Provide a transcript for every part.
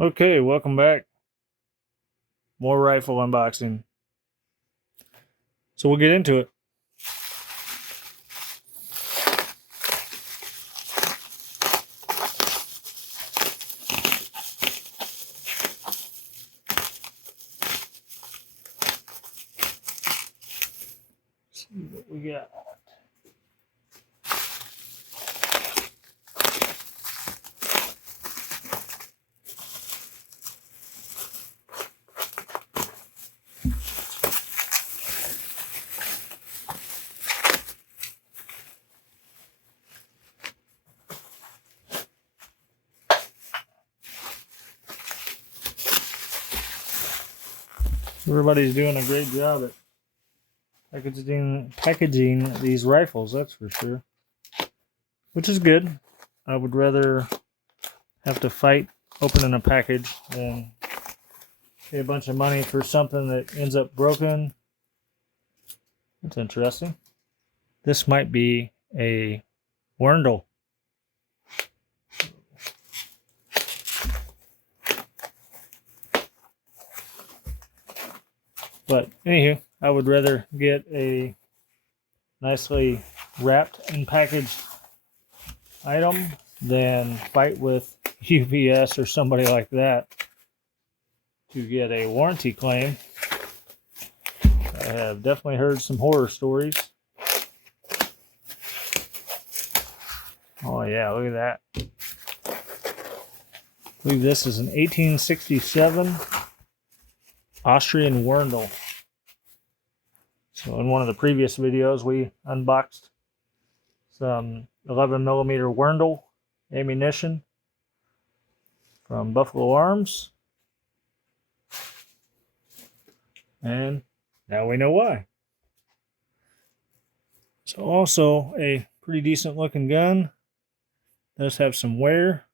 Okay, welcome back. More rifle unboxing. So we'll get into it. See what we got. Everybody's doing a great job at packaging these rifles, that's for sure. Which is good. I would rather have to fight opening a package than pay a bunch of money for something that ends up broken. That's interesting. This might be a Werndl. But anywho, I would rather get a nicely wrapped and packaged item than fight with UPS or somebody like that to get a warranty claim. I have definitely heard some horror stories. Oh yeah, look at that. I believe this is an 1867 Austrian Werndl. So in one of the previous videos, we unboxed some 11 millimeter Werndl ammunition from Buffalo Arms. And now we know why. So also a pretty decent looking gun. Does have some wear.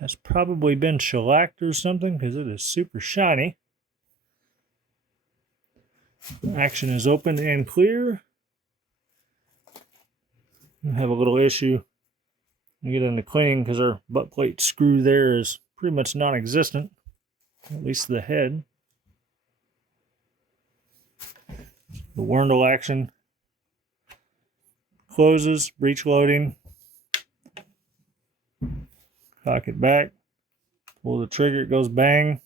Has probably been shellacked or something because it is super shiny. Action is open and clear. We have a little issue. We get into cleaning because our butt plate screw there is pretty much non-existent, at least the head. The Werndl action closes, breech loading. Cock it back, pull the trigger, it goes bang.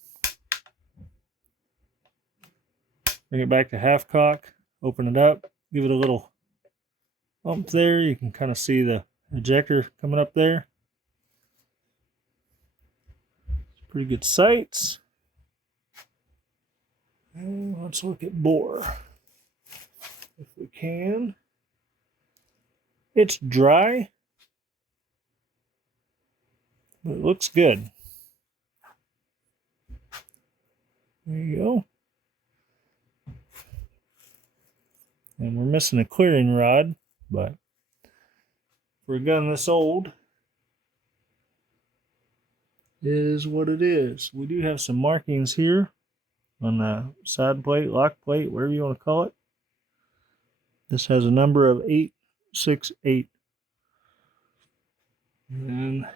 Bring it back to half cock, open it up, give it a little bump there. You can kind of see the ejector coming up there. Pretty good sights. And let's look at bore if we can. It's dry, but it looks good. There you go. And we're missing a clearing rod, but for a gun this old, is what it is. We do have some markings here on the side plate, lock plate, whatever you want to call it. This has a number of 868. And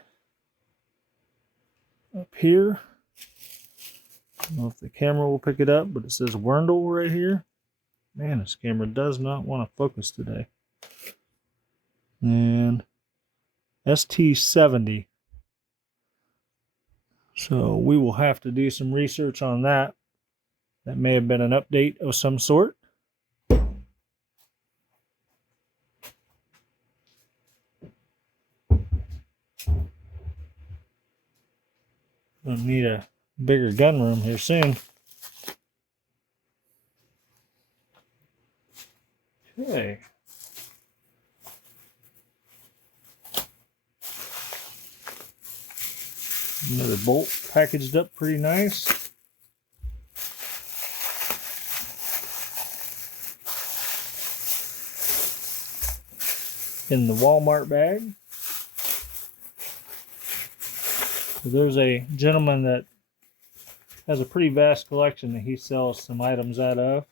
up here, I don't know if the camera will pick it up, but it says Werndl right here. Man, this camera does not want to focus today. And ST70. So we will have to do some research on that. That may have been an update of some sort. We'll need a bigger gun room here soon. Okay. Another bolt packaged up pretty nice. In the Walmart bag. So there's a gentleman that has a pretty vast collection that he sells some items out of.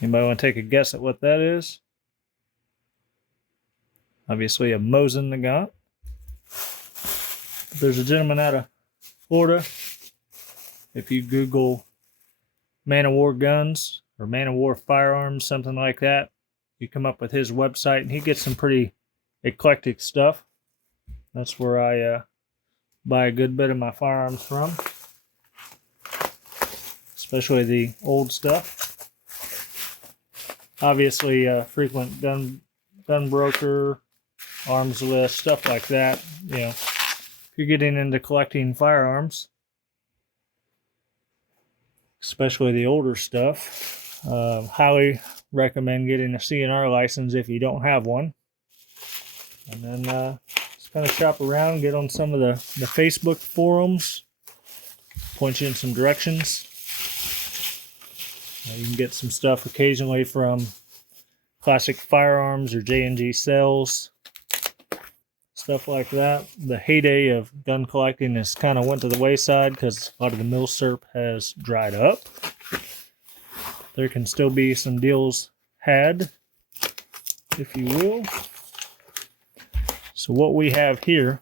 Anybody want to take a guess at what that is? Obviously a Mosin Nagant. There's a gentleman out of Florida. If you Google Man of War guns or Man of War firearms, something like that, you come up with his website, and he gets some pretty eclectic stuff. That's where I buy a good bit of my firearms from, especially the old stuff. Obviously, frequent gun broker, arms list, stuff like that. You know, if you're getting into collecting firearms, especially the older stuff, highly recommend getting a CNR license if you don't have one. And then just kind of shop around, get on some of the Facebook forums, point you in some directions. You can get some stuff occasionally from Classic Firearms or J&G Sales, stuff like that. The heyday of gun collecting has kind of went to the wayside because a lot of the milsurp has dried up. There can still be some deals had, if you will. So what we have here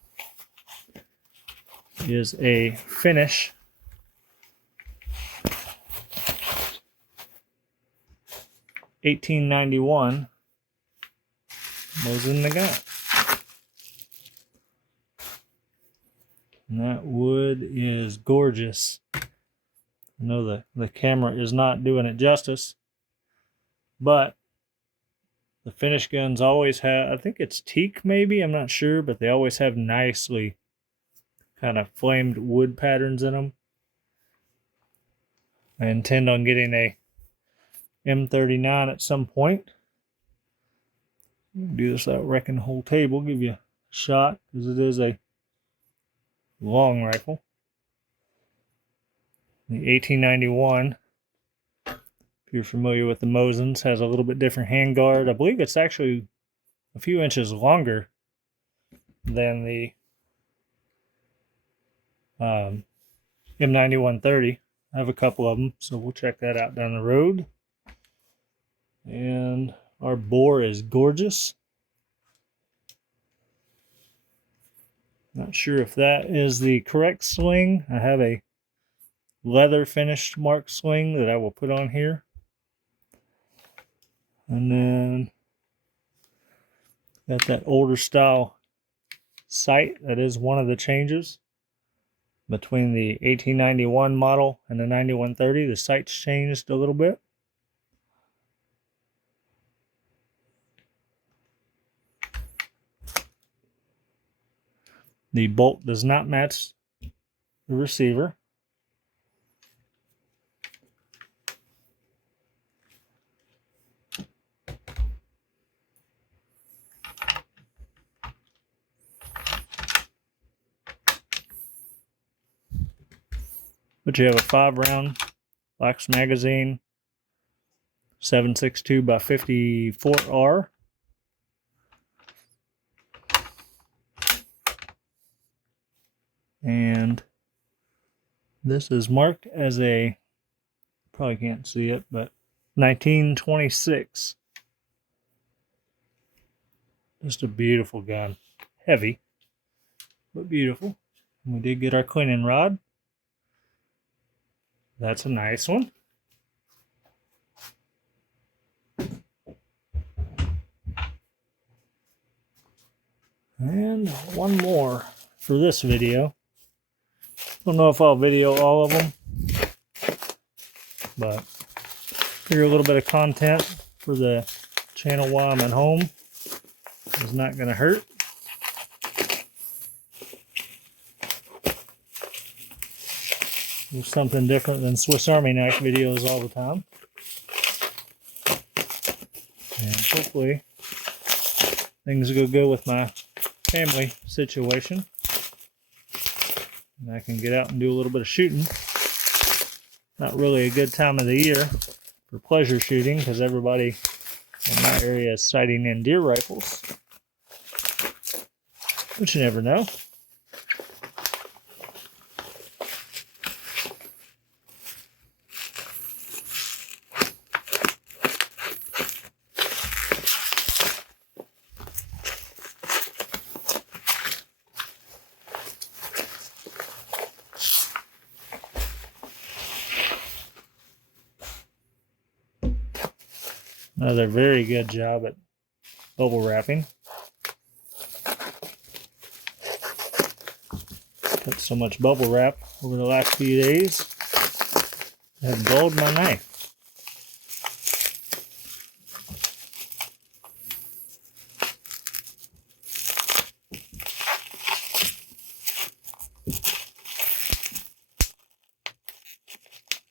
is a Finish $18.91 Mosin Nagant. And that wood is gorgeous. I know the camera is not doing it justice, but the Finish guns always have, I think it's teak maybe, I'm not sure, but they always have nicely kind of flamed wood patterns in them. I intend on getting a M39 at some point. Do this without wrecking the whole table, give you a shot, because it is a long rifle. The 1891, if you're familiar with the Mosins, has a little bit different handguard. I believe it's actually a few inches longer than the M9130. I have a couple of them, so we'll check that out down the road. And our bore is gorgeous. Not sure if that is the correct sling. I have a leather finished mark sling that I will put on here. And then got that older style sight. That is one of the changes between the 1891 model and the 9130. The sight's changed a little bit. The bolt does not match the receiver. But you have a 5-round Lox magazine, 7.62 by 54R. And this is marked as a, probably can't see it, but 1926. Just a beautiful gun. Heavy, but beautiful. And we did get our cleaning rod. That's a nice one. And one more for this video. Don't know if I'll video all of them, but figure a little bit of content for the channel while I'm at home is not going to hurt. Do something different than Swiss Army knife videos all the time. And hopefully things will go with my family situation. And I can get out and do a little bit of shooting. Not really a good time of the year for pleasure shooting because everybody in my area is sighting in deer rifles. But you never know. Another very good job at bubble wrapping. Put so much bubble wrap over the last few days. I've dulled my knife.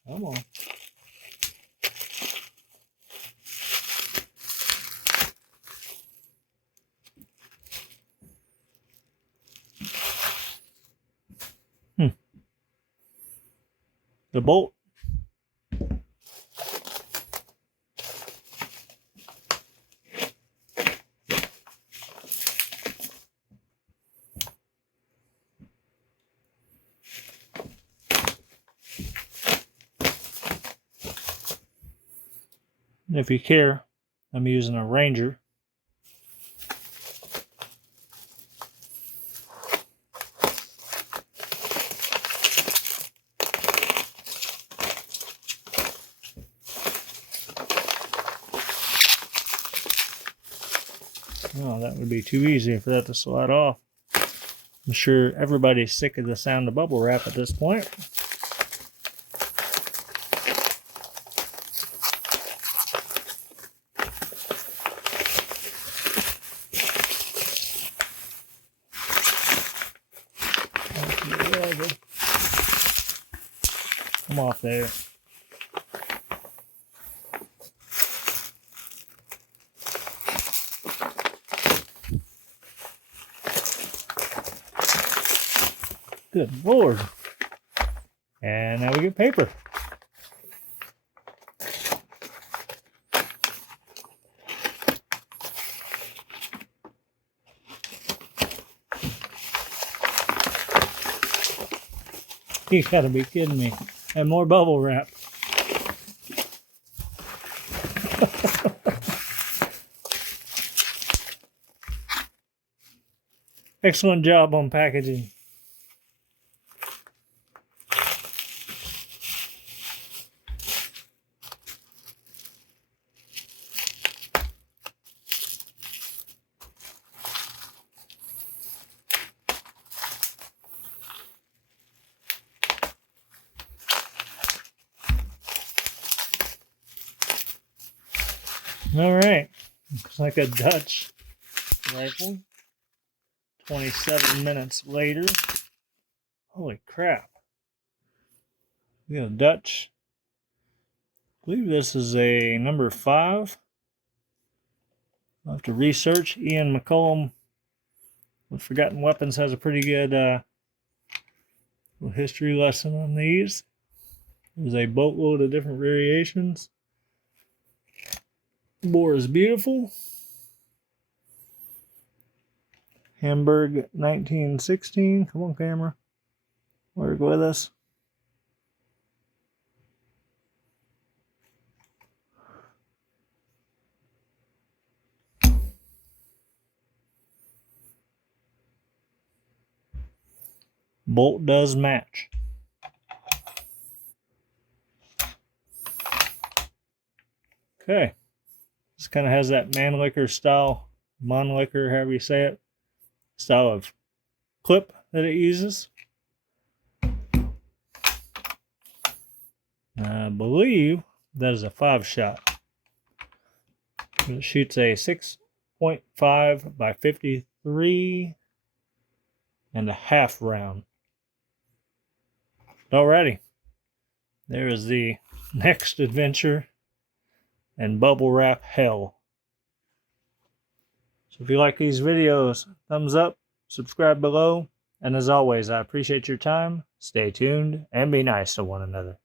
Come on. The bolt. If you care, I'm using a Ranger. Oh, that would be too easy for that to slide off. I'm sure everybody's sick of the sound of bubble wrap at this point. Come off there. Good Lord. And now we get paper. You gotta be kidding me. And more bubble wrap. Excellent job on packaging. All right, looks like a Dutch rifle. 27 minutes later. Holy crap. We got a Dutch. I believe this is a number 5. I'll have to research. Ian McCollum with Forgotten Weapons has a pretty good little history lesson on these. There's a boatload of different variations. The bore is beautiful. Hamburg 1916. Come on, camera. Work with us. Bolt does match. Okay. This kind of has that Mannlicher style, Mannlicher, however you say it, style of clip that it uses. I believe that is a 5-shot. It shoots a 6.5 by 53 and a half round. Alrighty, there is the next adventure in bubble wrap hell. So if you like these videos, thumbs up, subscribe below, and as always, I appreciate your time. Stay tuned and be nice to one another.